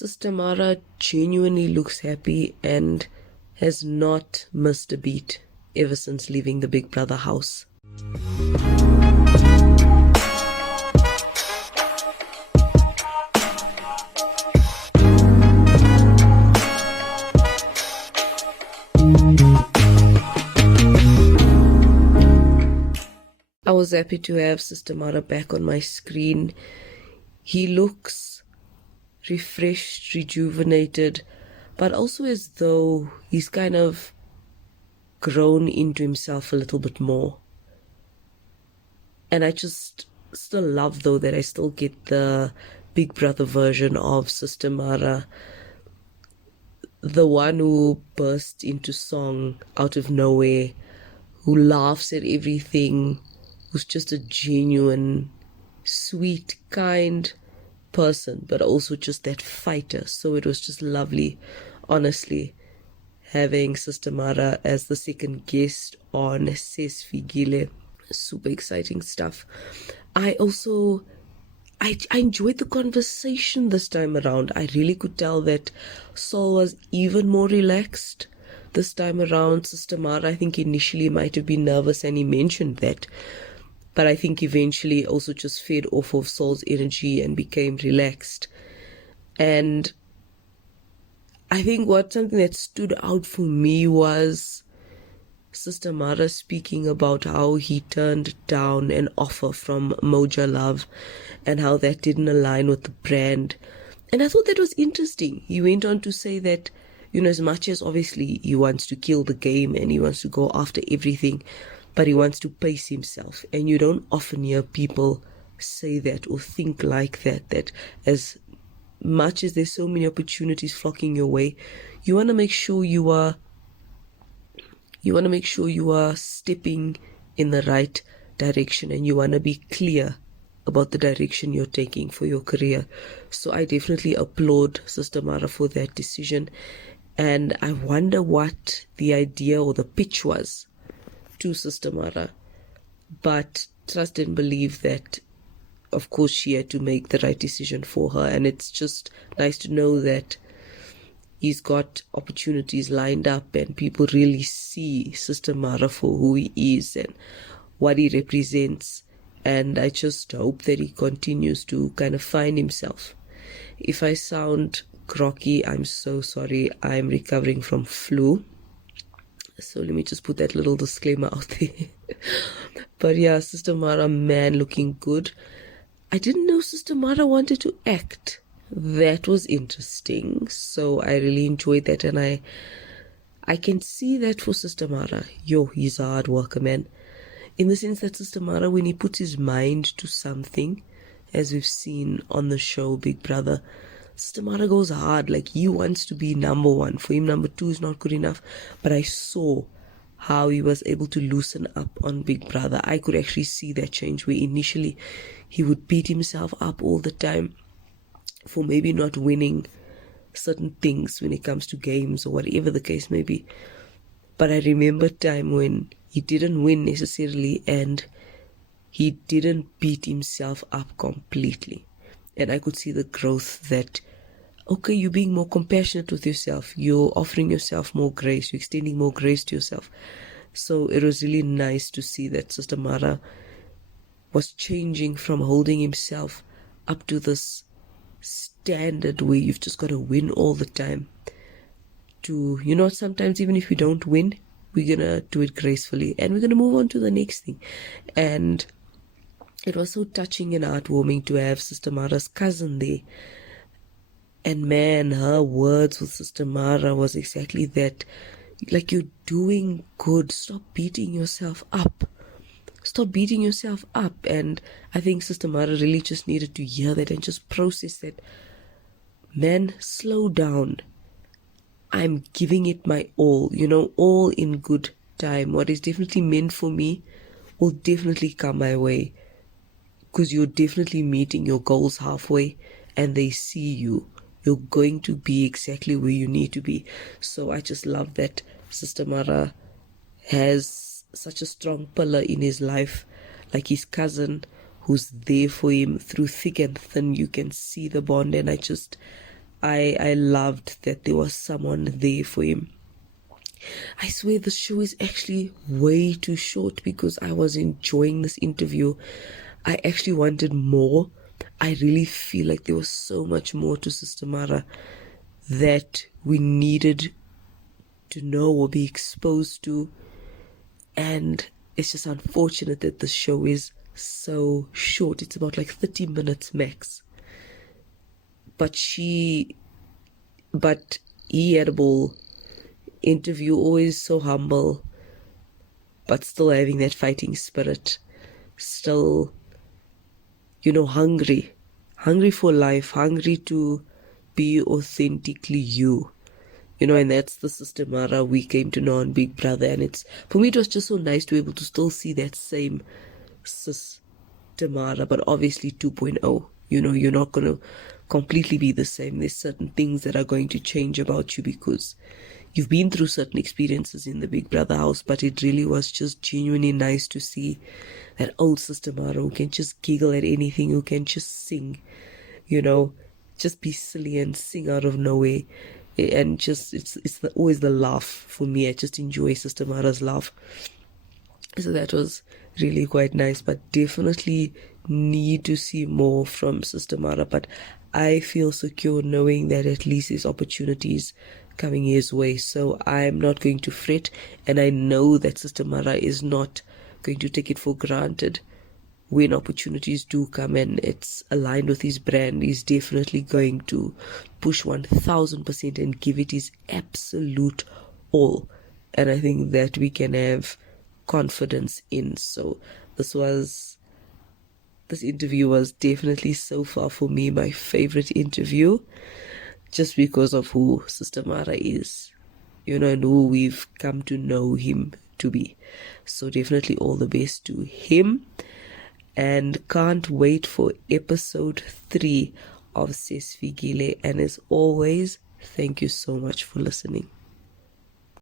Sis Tamara genuinely looks happy and has not missed a beat ever since leaving the Big Brother house. I was happy to have Sis Tamara back on my screen. He looks refreshed, rejuvenated, but also as though he's kind of grown into himself a little bit more. And I just still love, though, that I still get the Big Brother version of Sis Tamara, the one who bursts into song out of nowhere, who laughs at everything, who's just a genuine, sweet, kind person, but also just that fighter. So it was just lovely, honestly, having Sis Tamara as the second guest on SesFikile. Super exciting stuff. I enjoyed the conversation this time around. I really could tell that Sol was even more relaxed this time around. Sis Tamara, I think initially might have been nervous, and he mentioned that. But I think eventually also just fed off of Sol's energy and became relaxed. And I think something that stood out for me was Sis Tamara speaking about how he turned down an offer from Moja Love and how that didn't align with the brand. And I thought that was interesting. He went on to say that, as much as obviously he wants to kill the game and he wants to go after everything, but he wants to pace himself. And you don't often hear people say that or think like that as much as there's so many opportunities flocking your way, you want to make sure you are stepping in the right direction, and you want to be clear about the direction you're taking for your career. So I definitely applaud Sis Tamara for that decision. And I wonder what the idea or the pitch was to Sis Tamara, but trust and believe that, of course, she had to make the right decision for her. And it's just nice to know that he's got opportunities lined up and people really see Sis Tamara for who he is and what he represents. And I just hope that he continues to kind of find himself. If I sound groggy, I'm so sorry. I'm recovering from flu. So let me just put that little disclaimer out there. But yeah, Sis Tamara, man, looking good. I didn't know Sis Tamara wanted to act. That was interesting. So I really enjoyed that. And I can see that for Sis Tamara. He's a hard worker, man. In the sense that Sis Tamara, when he puts his mind to something, as we've seen on the show Big Brother, Sis Tamara goes hard. Like, he wants to be number one. For him, number two is not good enough. But I saw how he was able to loosen up on Big Brother. I could actually see that change, where initially he would beat himself up all the time for maybe not winning certain things when it comes to games or whatever the case may be. But I remember a time when he didn't win necessarily and he didn't beat himself up completely. And I could see the growth that, okay, you're being more compassionate with yourself. You're offering yourself more grace. You're extending more grace to yourself. So it was really nice to see that Sis Tamara was changing from holding himself up to this standard where you've just got to win all the time to, sometimes even if we don't win, we're going to do it gracefully and we're going to move on to the next thing. And it was so touching and heartwarming to have Sis Tamara's cousin there. And man, her words with Sis Tamara was exactly that. Like, you're doing good. Stop beating yourself up. Stop beating yourself up. And I think Sis Tamara really just needed to hear that and just process that. Man, slow down. I'm giving it my all, all in good time. What is definitely meant for me will definitely come my way. Because you're definitely meeting your goals halfway and they see you. You're going to be exactly where you need to be. So I just love that Sis Tamara has such a strong pillar in his life, like his cousin who's there for him through thick and thin. You can see the bond, and I loved that there was someone there for him. I swear the show is actually way too short because I was enjoying this interview. I actually wanted more. I really feel like there was so much more to Sis Tamara that we needed to know or be exposed to. And it's just unfortunate that the show is so short. It's about like 30 minutes max. But he had a ball. Interview, always so humble, but still having that fighting spirit, still, hungry for life, hungry to be authentically you, and that's the Sis Tamara we came to know on Big Brother. And for me, it was just so nice to be able to still see that same Sis Tamara, but obviously 2.0. You're not going to completely be the same. There's certain things that are going to change about you because you've been through certain experiences in the Big Brother house. But it really was just genuinely nice to see that old Sis Tamara who can just giggle at anything, who can just sing, just be silly and sing out of nowhere. And just, it's always the laugh for me. I just enjoy Sis Tamara's laugh. So that was really quite nice, but definitely need to see more from Sis Tamara. But I feel secure knowing that at least there's opportunities coming his way. So I'm not going to fret, and I know that Sis Tamara is not going to take it for granted. When opportunities do come and it's aligned with his brand, he's definitely going to push 1000% and give it his absolute all. And I think that we can have confidence in. So this interview was definitely so far for me my favorite interview, just because of who Sis Tamara is, and who we've come to know him to be. So definitely all the best to him, and can't wait for episode 3 of SesFikile. And as always, thank you so much for listening.